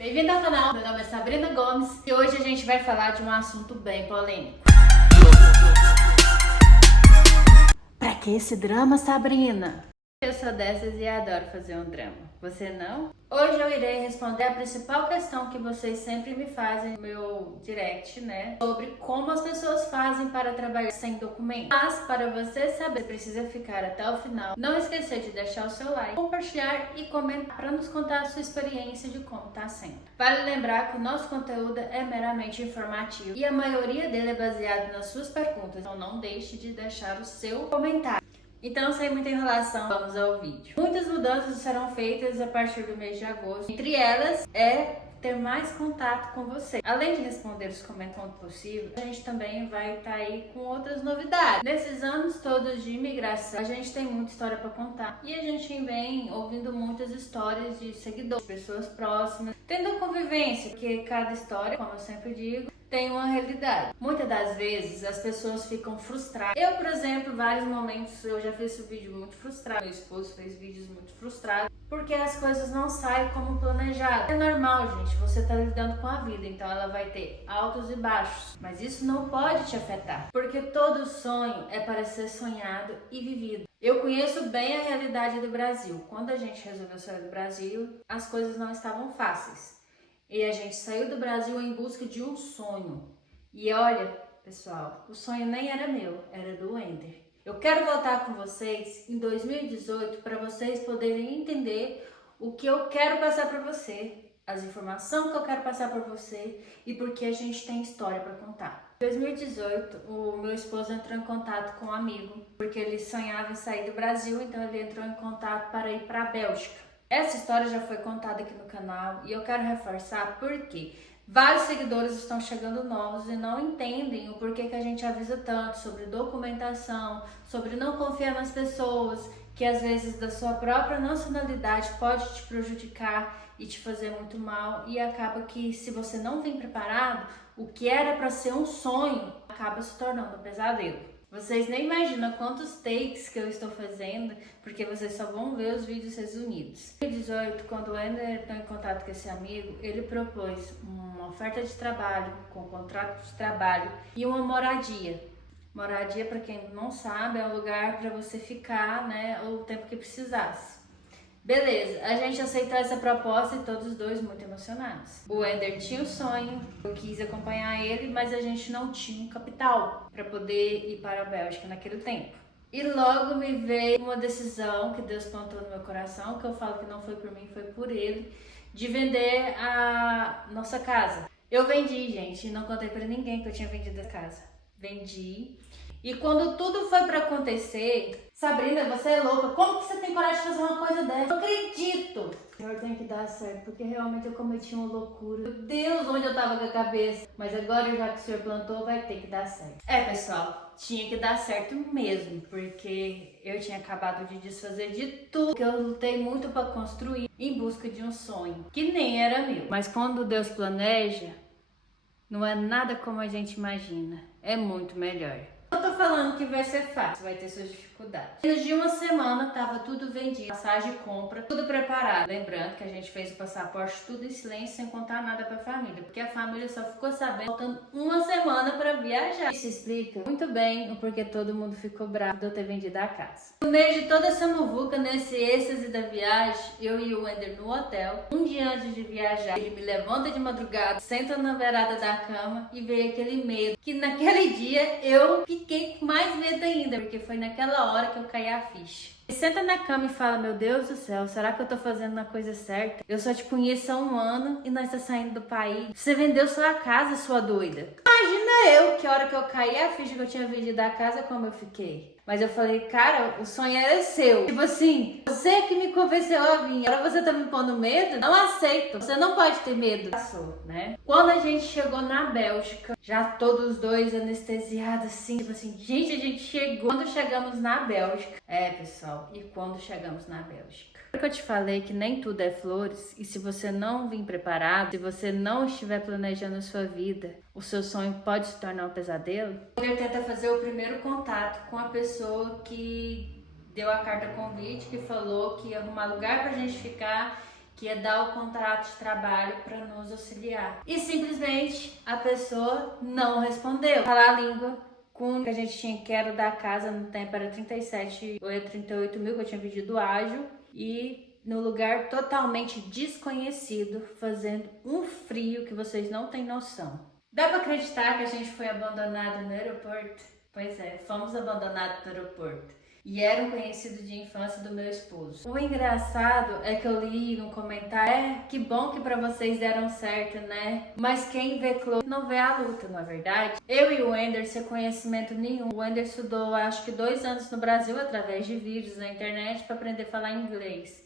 Bem-vindo ao canal, meu nome é Sabrina Gomes e hoje a gente vai falar de um assunto bem polêmico. Pra que esse drama, Sabrina? Eu sou dessas e adoro fazer um drama. Você não? Hoje eu irei responder a principal questão que vocês sempre me fazem no meu direct, né? Sobre como as pessoas fazem para trabalhar sem documento. Mas para você saber, precisa ficar até o final. Não esquecer de deixar o seu like, compartilhar e comentar para nos contar a sua experiência de como está sendo. Vale lembrar que o nosso conteúdo é meramente informativo e a maioria dele é baseado nas suas perguntas. Então não deixe de deixar o seu comentário. Então, sem muita enrolação, vamos ao vídeo. Muitas mudanças serão feitas a partir do mês de agosto. Entre elas, ter mais contato com você. Além de responder os comentários possível, a gente também vai estar aí com outras novidades. Nesses anos todos de imigração, a gente tem muita história para contar. E a gente vem ouvindo muitas histórias de seguidores, pessoas próximas, tendo convivência, porque cada história, como eu sempre digo, tem uma realidade. Muitas das vezes as pessoas ficam frustradas. Eu, por exemplo, vários momentos eu já fiz esse vídeo muito frustrado. Meu esposo fez vídeos muito frustrados porque as coisas não saem como planejado. É normal, gente. Você tá lidando com a vida, então ela vai ter altos e baixos. Mas isso não pode te afetar, porque todo sonho é para ser sonhado e vivido. Eu conheço bem a realidade do Brasil. Quando a gente resolveu sair do Brasil, as coisas não estavam fáceis. E a gente saiu do Brasil em busca de um sonho. E olha, pessoal, o sonho nem era meu, era do Wender. Eu quero voltar com vocês em 2018 para vocês poderem entender o que eu quero passar para você, as informações que eu quero passar para você e porque a gente tem história para contar. Em 2018, o meu esposo entrou em contato com um amigo, porque ele sonhava em sair do Brasil, então ele entrou em contato para ir para a Bélgica. Essa história já foi contada aqui no canal e eu quero reforçar porque vários seguidores estão chegando novos e não entendem o porquê que a gente avisa tanto sobre documentação, sobre não confiar nas pessoas, que às vezes da sua própria nacionalidade pode te prejudicar e te fazer muito mal e acaba que se você não vem preparado, o que era para ser um sonho acaba se tornando um pesadelo. Vocês nem imaginam quantos takes que eu estou fazendo, porque vocês só vão ver os vídeos resumidos. Em 2018, quando o Wender entrou em contato com esse amigo, ele propôs uma oferta de trabalho, com contrato de trabalho e uma moradia. Moradia, para quem não sabe, é um lugar para você ficar, né, o tempo que precisasse. Beleza, a gente aceitou essa proposta e todos os dois muito emocionados. O Wender tinha o sonho, eu quis acompanhar ele, mas a gente não tinha um capital para poder ir para a Bélgica naquele tempo. E logo me veio uma decisão que Deus plantou no meu coração, que eu falo que não foi por mim, foi por ele, de vender a nossa casa. Eu vendi, gente, e não contei para ninguém que eu tinha vendido a casa. Vendi. E quando tudo foi para acontecer, Sabrina, você é louca, como que você tem coragem de fazer uma coisa dessa? Eu acredito! O Senhor tem que dar certo, porque realmente eu cometi uma loucura. Meu Deus, onde eu tava com a cabeça? Mas agora, já que o Senhor plantou, vai ter que dar certo. É, pessoal, tinha que dar certo mesmo, porque eu tinha acabado de desfazer de tudo que eu lutei muito para construir em busca de um sonho, que nem era meu. Mas quando Deus planeja, não é nada como a gente imagina, é muito melhor. Eu tô falando que vai ser fácil, vai ter suas dificuldades. Menos de uma semana tava tudo vendido, passagem, compra, tudo preparado. Lembrando que a gente fez o passaporte tudo em silêncio, sem contar nada pra família, porque a família só ficou sabendo faltando uma semana pra viajar. Isso explica muito bem o porquê todo mundo ficou bravo de eu ter vendido a casa. No meio de toda essa muvuca, nesse êxtase da viagem, eu e o Wender no hotel, um dia antes de viajar, ele me levanta de madrugada, senta na beirada da cama e veio aquele medo, que naquele dia eu fiquei com mais medo ainda, porque foi naquela hora que eu caí a ficha. Ele senta na cama e fala, meu Deus do céu, será que eu tô fazendo a coisa certa? Eu só te conheço há um ano e nós tá saindo do país. Você vendeu sua casa, sua doida. Imagina eu, que a hora que eu caí a ficha que eu tinha vendido a casa, como eu fiquei. Mas eu falei, cara, o sonho era seu. Tipo assim, você que me convenceu a vir. Agora você tá me pondo medo? Não aceito. Você não pode ter medo. Passou, né? Quando a gente chegou na Bélgica, já todos os dois anestesiados assim, tipo assim, gente, a gente chegou. Quando chegamos na Bélgica, pessoal, e quando chegamos na Bélgica? Porque eu te falei que nem tudo é flores, e se você não vir preparado, se você não estiver planejando a sua vida, o seu sonho pode se tornar um pesadelo. Ele tenta fazer o primeiro contato com a pessoa que deu a carta convite, que falou que ia arrumar lugar pra gente ficar, que ia dar o contrato de trabalho para nos auxiliar. E simplesmente a pessoa não respondeu. Falar a língua com o que a gente tinha, que era da casa, no tempo era 37 ou 38 mil que eu tinha pedido ágil, e no lugar totalmente desconhecido, fazendo um frio que vocês não têm noção. Dá para acreditar que a gente foi abandonado no aeroporto? Pois é, fomos abandonados no aeroporto. E era um conhecido de infância do meu esposo. O engraçado é que eu li no comentário, que bom que pra vocês deram certo, né? Mas quem vê Chloe não vê a luta, não é verdade? Eu e o Wender sem conhecimento nenhum. O Wender estudou acho que 2 anos no Brasil através de vídeos na internet para aprender a falar inglês.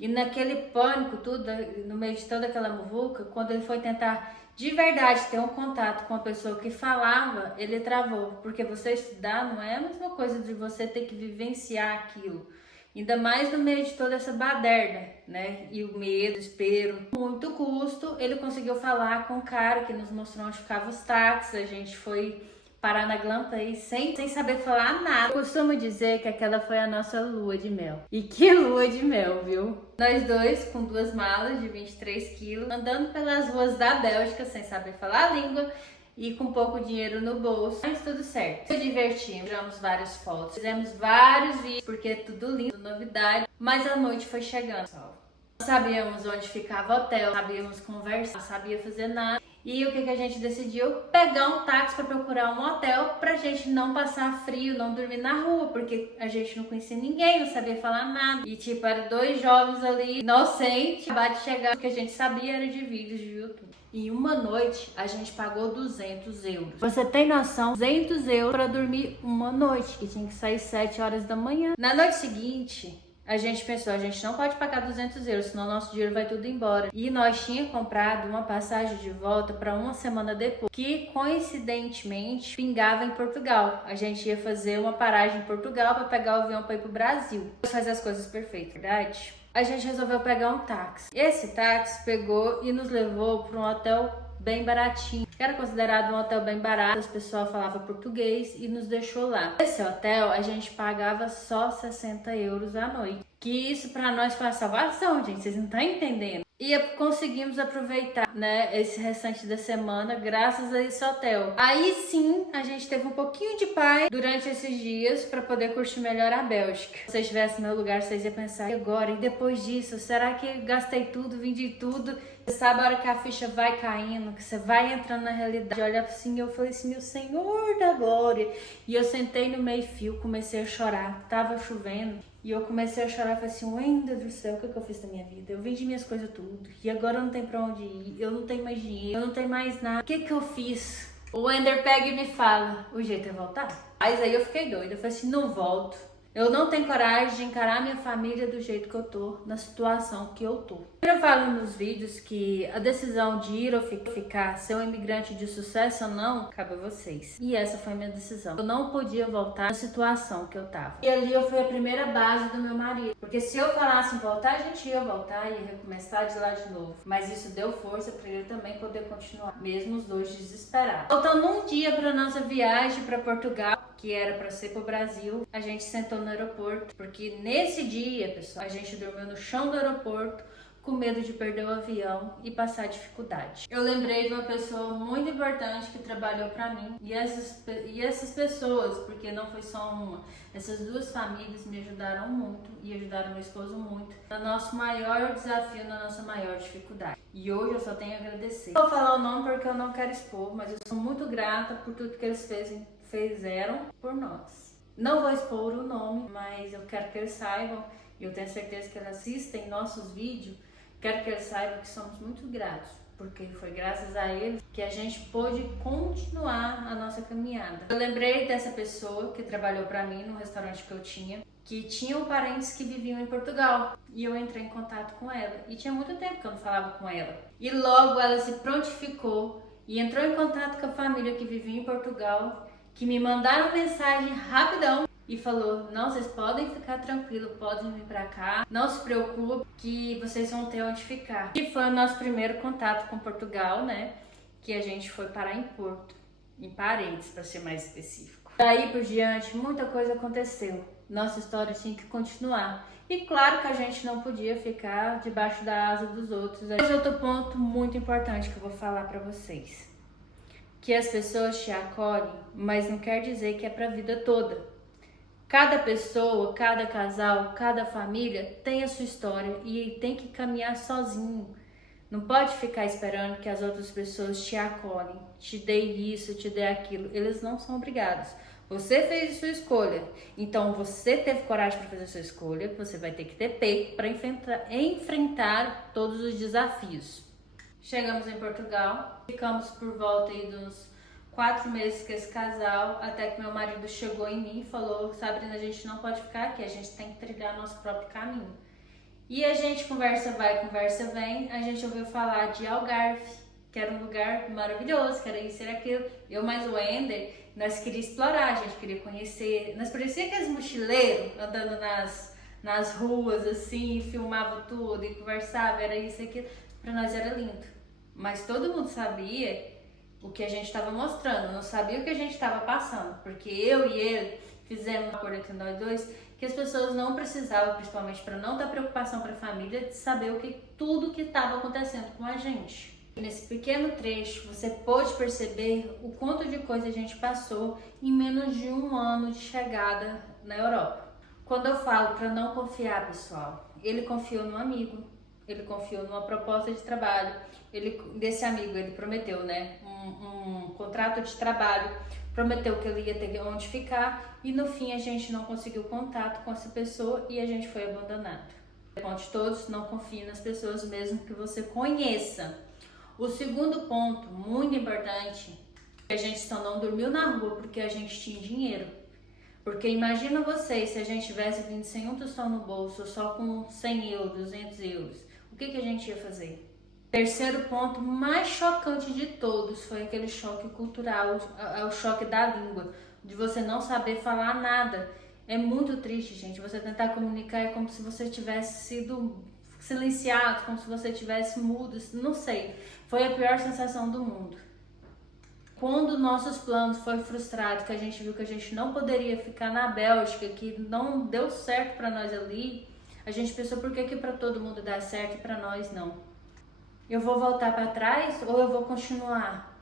E naquele pânico, tudo, no meio de toda aquela muvuca, quando ele foi tentar de verdade ter um contato com a pessoa que falava, ele travou. Porque você estudar não é a mesma coisa de você ter que vivenciar aquilo. Ainda mais no meio de toda essa baderna, né? E o medo, o desespero. Com muito custo, ele conseguiu falar com o cara que nos mostrou onde ficavam os táxis. A gente foi parar na Glamplay sem saber falar nada. Eu costumo dizer que aquela foi a nossa lua de mel. E que lua de mel, viu? Nós dois com 2 malas de 23 quilos, andando pelas ruas da Bélgica sem saber falar a língua e com pouco dinheiro no bolso. Mas tudo certo. Se divertimos, tiramos várias fotos, fizemos vários vídeos, porque é tudo lindo, novidade. Mas a noite foi chegando. Não sabíamos onde ficava o hotel, sabíamos conversar, não sabia fazer nada. E o que a gente decidiu? Pegar um táxi para procurar um hotel pra gente não passar frio, não dormir na rua, porque a gente não conhecia ninguém, não sabia falar nada. E tipo, eram 2 jovens ali, inocentes, acabaram de chegar, o que a gente sabia era de vídeos de YouTube. Em uma noite, a gente pagou 200 euros. Você tem noção? 200 euros para dormir uma noite, que tinha que sair 7 horas da manhã. Na noite seguinte, a gente pensou, a gente não pode pagar 200 euros, senão nosso dinheiro vai tudo embora. E nós tínhamos comprado uma passagem de volta para uma semana depois, que coincidentemente pingava em Portugal. A gente ia fazer uma paragem em Portugal para pegar o avião para ir pro Brasil. Fazer as coisas perfeitas, verdade? A gente resolveu pegar um táxi. Esse táxi pegou e nos levou para um hotel bem baratinho. Era considerado um hotel bem barato, as pessoas falavam português e nos deixou lá. Esse hotel a gente pagava só 60 euros à noite. Que isso pra nós foi a salvação, gente, vocês não estão entendendo. E conseguimos aproveitar, né, esse restante da semana graças a esse hotel. Aí sim, a gente teve um pouquinho de paz durante esses dias para poder curtir melhor a Bélgica. Se vocês estivessem no meu lugar, vocês iam pensar, e agora? E depois disso, será que gastei tudo, vendi tudo? Você sabe a hora que a ficha vai caindo, que você vai entrando na realidade. Olha assim, eu falei assim, meu Senhor da glória. E eu sentei no meio-fio, comecei a chorar. Tava chovendo. E eu comecei a chorar, falei assim, Wender do céu, o que eu fiz da minha vida? Eu vendi minhas coisas tudo, e agora eu não tenho pra onde ir, eu não tenho mais dinheiro, eu não tenho mais nada. O que eu fiz? O Wender pega e me fala, o jeito é voltar? Mas aí eu fiquei doida, eu falei assim, não volto. Eu não tenho coragem de encarar minha família do jeito que eu tô, na situação que eu tô. Eu falo nos vídeos que a decisão de ir ou ficar, ser um imigrante de sucesso ou não, cabe a vocês. E essa foi a minha decisão. Eu não podia voltar na situação que eu tava. E ali eu fui a primeira base do meu marido. Porque se eu falasse em voltar, a gente ia voltar e ia recomeçar de lá de novo. Mas isso deu força para ele também poder continuar, mesmo os dois desesperados. Faltando um dia para nossa viagem para Portugal, que era para ser pro Brasil, a gente sentou no aeroporto, porque nesse dia, pessoal, a gente dormiu no chão do aeroporto com medo de perder o avião e passar dificuldade. Eu lembrei de uma pessoa muito importante que trabalhou para mim e essas pessoas, porque não foi só uma, essas 2 famílias me ajudaram muito e ajudaram meu esposo muito no nosso maior desafio, na nossa maior dificuldade. E hoje eu só tenho a agradecer. Não vou falar o nome porque eu não quero expor, mas eu sou muito grata por tudo que eles fizeram por nós. Não vou expor o nome, mas eu quero que eles saibam, e eu tenho certeza que eles assistem nossos vídeos, quero que eles saibam que somos muito gratos, porque foi graças a eles que a gente pôde continuar a nossa caminhada. Eu lembrei dessa pessoa que trabalhou para mim no restaurante que eu tinha, que tinham parentes que viviam em Portugal, e eu entrei em contato com ela, e tinha muito tempo que eu não falava com ela. E logo ela se prontificou e entrou em contato com a família que vivia em Portugal, que me mandaram mensagem rapidão e falou, não, vocês podem ficar tranquilos, podem vir pra cá, não se preocupe que vocês vão ter onde ficar. E foi o nosso primeiro contato com Portugal, né, que a gente foi parar em Porto, em Paredes, para ser mais específico. Daí por diante, muita coisa aconteceu, nossa história tinha que continuar. E claro que a gente não podia ficar debaixo da asa dos outros. Mas outro ponto muito importante que eu vou falar para vocês. Que as pessoas te acolhem, mas não quer dizer que é para a vida toda. Cada pessoa, cada casal, cada família tem a sua história e tem que caminhar sozinho. Não pode ficar esperando que as outras pessoas te acolhem, te dê isso, te dê aquilo. Eles não são obrigados. Você fez a sua escolha, então você teve coragem para fazer a sua escolha, você vai ter que ter peito para enfrentar todos os desafios. Chegamos em Portugal, ficamos por volta aí de uns 4 meses com esse casal, até que meu marido chegou em mim e falou: Sabrina, a gente não pode ficar aqui, a gente tem que trilhar nosso próprio caminho. E a gente conversa vai, conversa vem, a gente ouviu falar de Algarve, que era um lugar maravilhoso, que era isso, era aquilo. Eu mais o Ender, nós queríamos explorar, a gente queria conhecer, nós parecia aqueles mochileiros andando nas ruas assim, filmava tudo e conversava, era isso e aquilo. Para nós era lindo, mas todo mundo sabia o que a gente estava mostrando, não sabia o que a gente estava passando, porque eu e ele fizemos um acordo entre nós dois que as pessoas não precisavam, principalmente para não dar preocupação para a família, de saber tudo que estava acontecendo com a gente. Nesse pequeno trecho, você pôde perceber o quanto de coisa a gente passou em menos de 1 ano de chegada na Europa. Quando eu falo para não confiar, pessoal, ele confiou no amigo, ele confiou numa proposta de trabalho, desse amigo ele prometeu, né, um contrato de trabalho, prometeu que ele ia ter onde ficar e no fim a gente não conseguiu contato com essa pessoa e a gente foi abandonado. Ponto todos, não confie nas pessoas mesmo que você conheça. O segundo ponto, muito importante, a gente só não dormiu na rua porque a gente tinha dinheiro. Porque imagina vocês, se a gente tivesse vindo sem um tostão no bolso, só com 100 euros, 200 euros, o que a gente ia fazer? Terceiro ponto mais chocante de todos foi aquele choque cultural, o choque da língua, de você não saber falar nada. É muito triste, gente, você tentar comunicar é como se você tivesse sido silenciado, como se você tivesse mudo, não sei. Foi a pior sensação do mundo. Quando nossos planos foram frustrados, que a gente viu que a gente não poderia ficar na Bélgica, que não deu certo para nós ali, a gente pensou por que para todo mundo dá certo e para nós não. Eu vou voltar para trás ou eu vou continuar?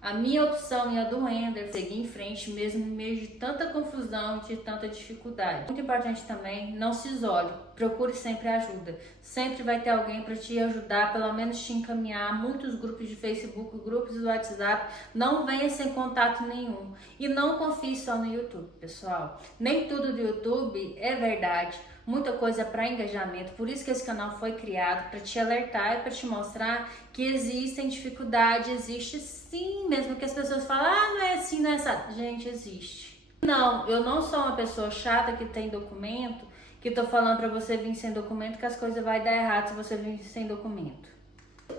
A minha opção e a do Ender é seguir em frente mesmo em meio de tanta confusão e de tanta dificuldade. Muito importante também, não se isole, procure sempre ajuda. Sempre vai ter alguém para te ajudar, pelo menos te encaminhar. Muitos grupos de Facebook, grupos do WhatsApp, não venha sem contato nenhum. E não confie só no YouTube, pessoal. Nem tudo do YouTube é verdade. Muita coisa para engajamento, por isso que esse canal foi criado, para te alertar e para te mostrar que existem dificuldades, existe sim, mesmo que as pessoas falem, não é assim, não é assim, gente, existe. Não, eu não sou uma pessoa chata que tem documento, que tô falando para você vir sem documento que as coisas vai dar errado se você vir sem documento.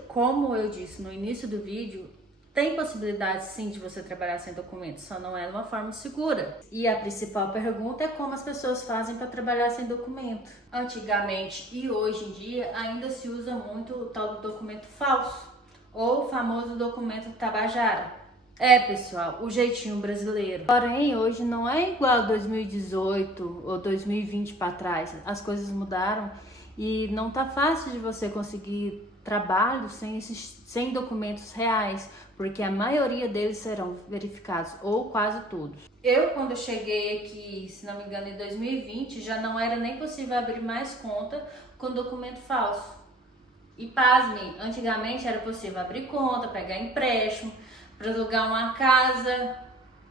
Como eu disse no início do vídeo, tem possibilidade sim de você trabalhar sem documentos, só não é de uma forma segura. E a principal pergunta é como as pessoas fazem para trabalhar sem documento. Antigamente e hoje em dia ainda se usa muito o tal do documento falso, ou o famoso documento Tabajara. Pessoal, o jeitinho brasileiro. Porém, hoje não é igual 2018 ou 2020 para trás. As coisas mudaram e não tá fácil de você conseguir trabalho sem documentos reais, porque a maioria deles serão verificados, ou quase todos. Eu, quando cheguei aqui, se não me engano, em 2020, já não era nem possível abrir mais conta com documento falso. E pasmem, antigamente era possível abrir conta, pegar empréstimo, para alugar uma casa,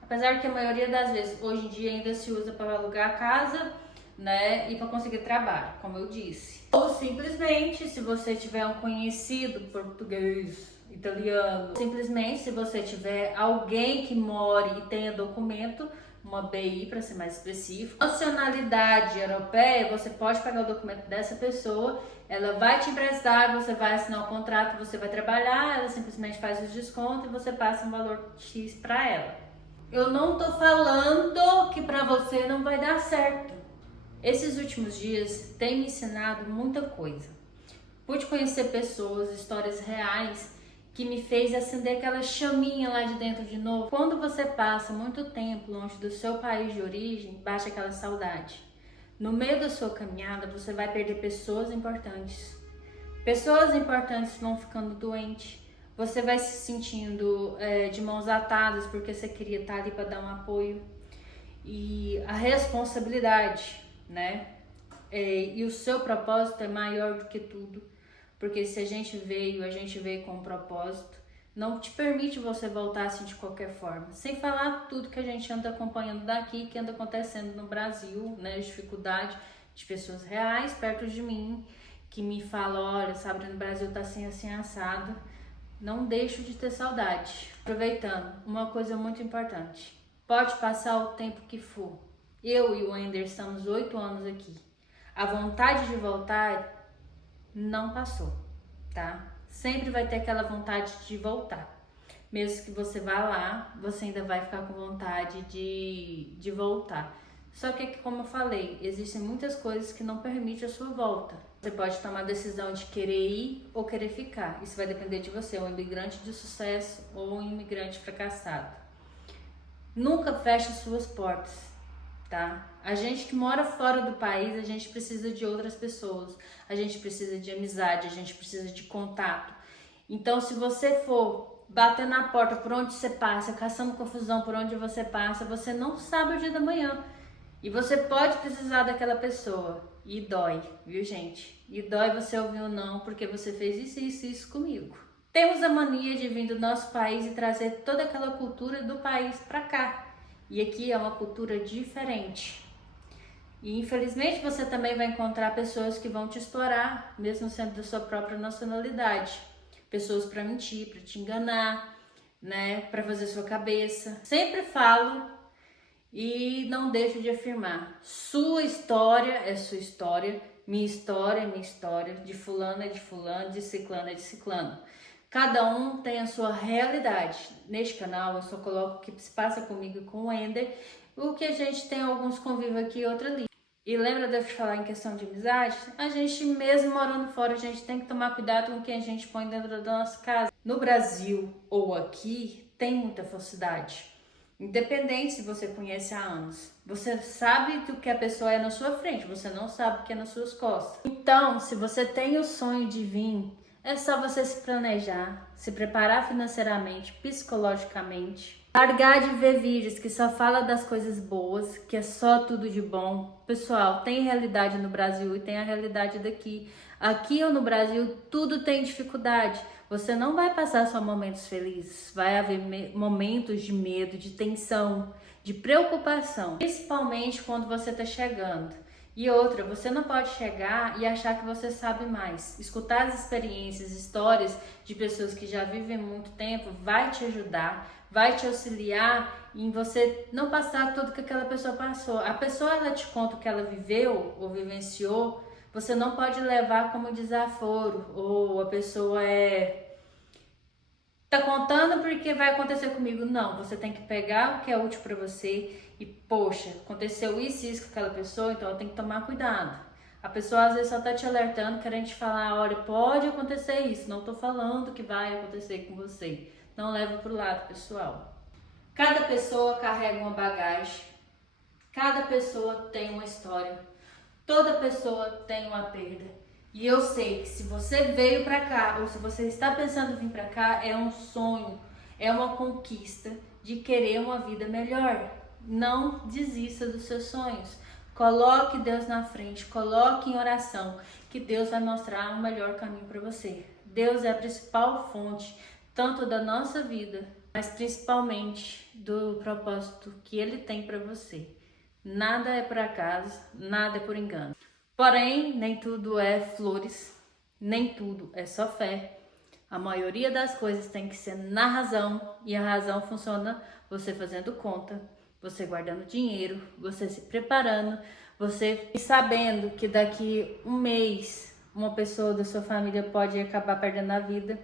apesar que a maioria das vezes, hoje em dia, ainda se usa para alugar a casa, né, e para conseguir trabalho, como eu disse. Ou simplesmente, se você tiver um conhecido português, italiano, simplesmente se você tiver alguém que more e tenha documento, uma BI para ser mais específico, nacionalidade europeia, você pode pegar o documento dessa pessoa, ela vai te emprestar, você vai assinar um contrato, você vai trabalhar, ela simplesmente faz os descontos e você passa um valor X para ela. Eu não tô falando que para você não vai dar certo. Esses últimos dias têm me ensinado muita coisa. Pude conhecer pessoas, histórias reais, que me fez acender aquela chaminha lá de dentro de novo. Quando você passa muito tempo longe do seu país de origem, bate aquela saudade. No meio da sua caminhada, você vai perder pessoas importantes. Pessoas importantes vão ficando doentes. Você vai se sentindo de mãos atadas porque você queria estar ali para dar um apoio. E a responsabilidade, né? E o seu propósito é maior do que tudo. Porque se a gente veio com um propósito. Não te permite você voltar assim de qualquer forma. Sem falar tudo que a gente anda acompanhando daqui, que anda acontecendo no Brasil, né? As dificuldades de pessoas reais perto de mim, que me falam, olha, Sabrina, no Brasil tá assim assado. Não deixo de ter saudade. Aproveitando, uma coisa muito importante. Pode passar o tempo que for. Eu e o Ender estamos 8 anos aqui. A vontade de voltar não passou, tá? Sempre vai ter aquela vontade de voltar. Mesmo que você vá lá, você ainda vai ficar com vontade de voltar. Só que, como eu falei, existem muitas coisas que não permitem a sua volta. Você pode tomar a decisão de querer ir ou querer ficar. Isso vai depender de você, um imigrante de sucesso ou um imigrante fracassado. Nunca feche suas portas, tá? A gente que mora fora do país, a gente precisa de outras pessoas, a gente precisa de amizade, a gente precisa de contato. Então, se você for bater na porta por onde você passa, caçando confusão por onde você passa, você não sabe o dia da manhã. E você pode precisar daquela pessoa. E dói, viu, gente? E dói você ouvir um não, porque você fez isso comigo. Temos a mania de vir do nosso país e trazer toda aquela cultura do país para cá. E aqui é uma cultura diferente. E infelizmente você também vai encontrar pessoas que vão te explorar, mesmo sendo da sua própria nacionalidade. Pessoas para mentir, para te enganar, né, para fazer sua cabeça. Sempre falo e não deixo de afirmar. Sua história é sua história, minha história é minha história, de fulano é de fulano, de ciclano é de ciclano. Cada um tem a sua realidade. Neste canal eu só coloco o que se passa comigo e com o Ender, o que a gente tem alguns convívios aqui e outro ali. E lembra de eu te falar em questão de amizade? A gente mesmo morando fora, a gente tem que tomar cuidado com quem a gente põe dentro da nossa casa. No Brasil ou aqui, tem muita falsidade. Independente se você conhece há anos. Você sabe do que a pessoa é na sua frente, você não sabe o que é nas suas costas. Então, se você tem o sonho de vir, é só você se planejar, se preparar financeiramente, psicologicamente. Largar de ver vídeos que só fala das coisas boas, que é só tudo de bom. Pessoal, tem realidade no Brasil e tem a realidade daqui. Aqui ou no Brasil, tudo tem dificuldade. Você não vai passar só momentos felizes. Vai haver momentos de medo, de tensão, de preocupação. Principalmente quando você está chegando. E outra, você não pode chegar e achar que você sabe mais. Escutar as experiências, histórias de pessoas que já vivem muito tempo vai te ajudar, vai te auxiliar em você não passar tudo que aquela pessoa passou. A pessoa, ela te conta o que ela viveu ou vivenciou, você não pode levar como desaforo. Ou a pessoa tá contando porque vai acontecer comigo. Não, você tem que pegar o que é útil para você e, poxa, aconteceu isso e isso com aquela pessoa, então eu tenho que tomar cuidado. A pessoa às vezes só tá te alertando, querendo te falar, olha, pode acontecer isso, não tô falando que vai acontecer com você. Não leva pro lado pessoal. Cada pessoa carrega uma bagagem, cada pessoa tem uma história, toda pessoa tem uma perda. E eu sei que se você veio pra cá, ou se você está pensando em vir pra cá, é um sonho, é uma conquista de querer uma vida melhor. Não desista dos seus sonhos. Coloque Deus na frente, coloque em oração, que Deus vai mostrar um melhor caminho para você. Deus é a principal fonte, tanto da nossa vida, mas principalmente do propósito que Ele tem para você. Nada é por acaso, nada é por engano. Porém, nem tudo é flores, nem tudo é só fé. A maioria das coisas tem que ser na razão, e a razão funciona você fazendo conta, você guardando dinheiro, você se preparando, você sabendo que daqui um mês uma pessoa da sua família pode acabar perdendo a vida,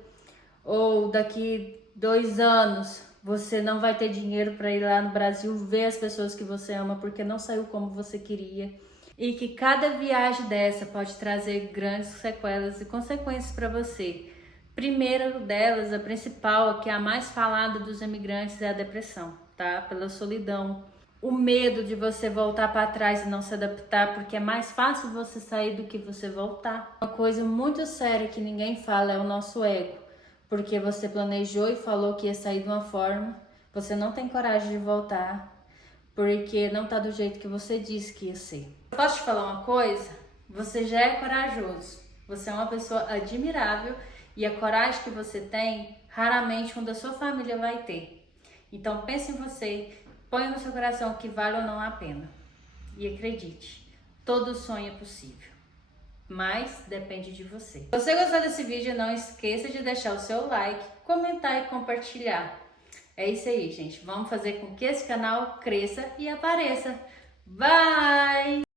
ou daqui 2 anos você não vai ter dinheiro para ir lá no Brasil ver as pessoas que você ama porque não saiu como você queria. E que cada viagem dessa pode trazer grandes sequelas e consequências para você. Primeira delas, a principal, que é a mais falada dos imigrantes, é a depressão, tá? Pela solidão, o medo de você voltar para trás e não se adaptar, porque é mais fácil você sair do que você voltar. Uma coisa muito séria que ninguém fala é o nosso ego, porque você planejou e falou que ia sair de uma forma, você não tem coragem de voltar, porque não tá do jeito que você disse que ia ser. Posso te falar uma coisa? Você já é corajoso, você é uma pessoa admirável e a coragem que você tem, raramente um da sua família vai ter. Então pense em você, põe no seu coração que vale ou não a pena. E acredite, todo sonho é possível, mas depende de você. Se você gostou desse vídeo, não esqueça de deixar o seu like, comentar e compartilhar. É isso aí, gente. Vamos fazer com que esse canal cresça e apareça. Bye!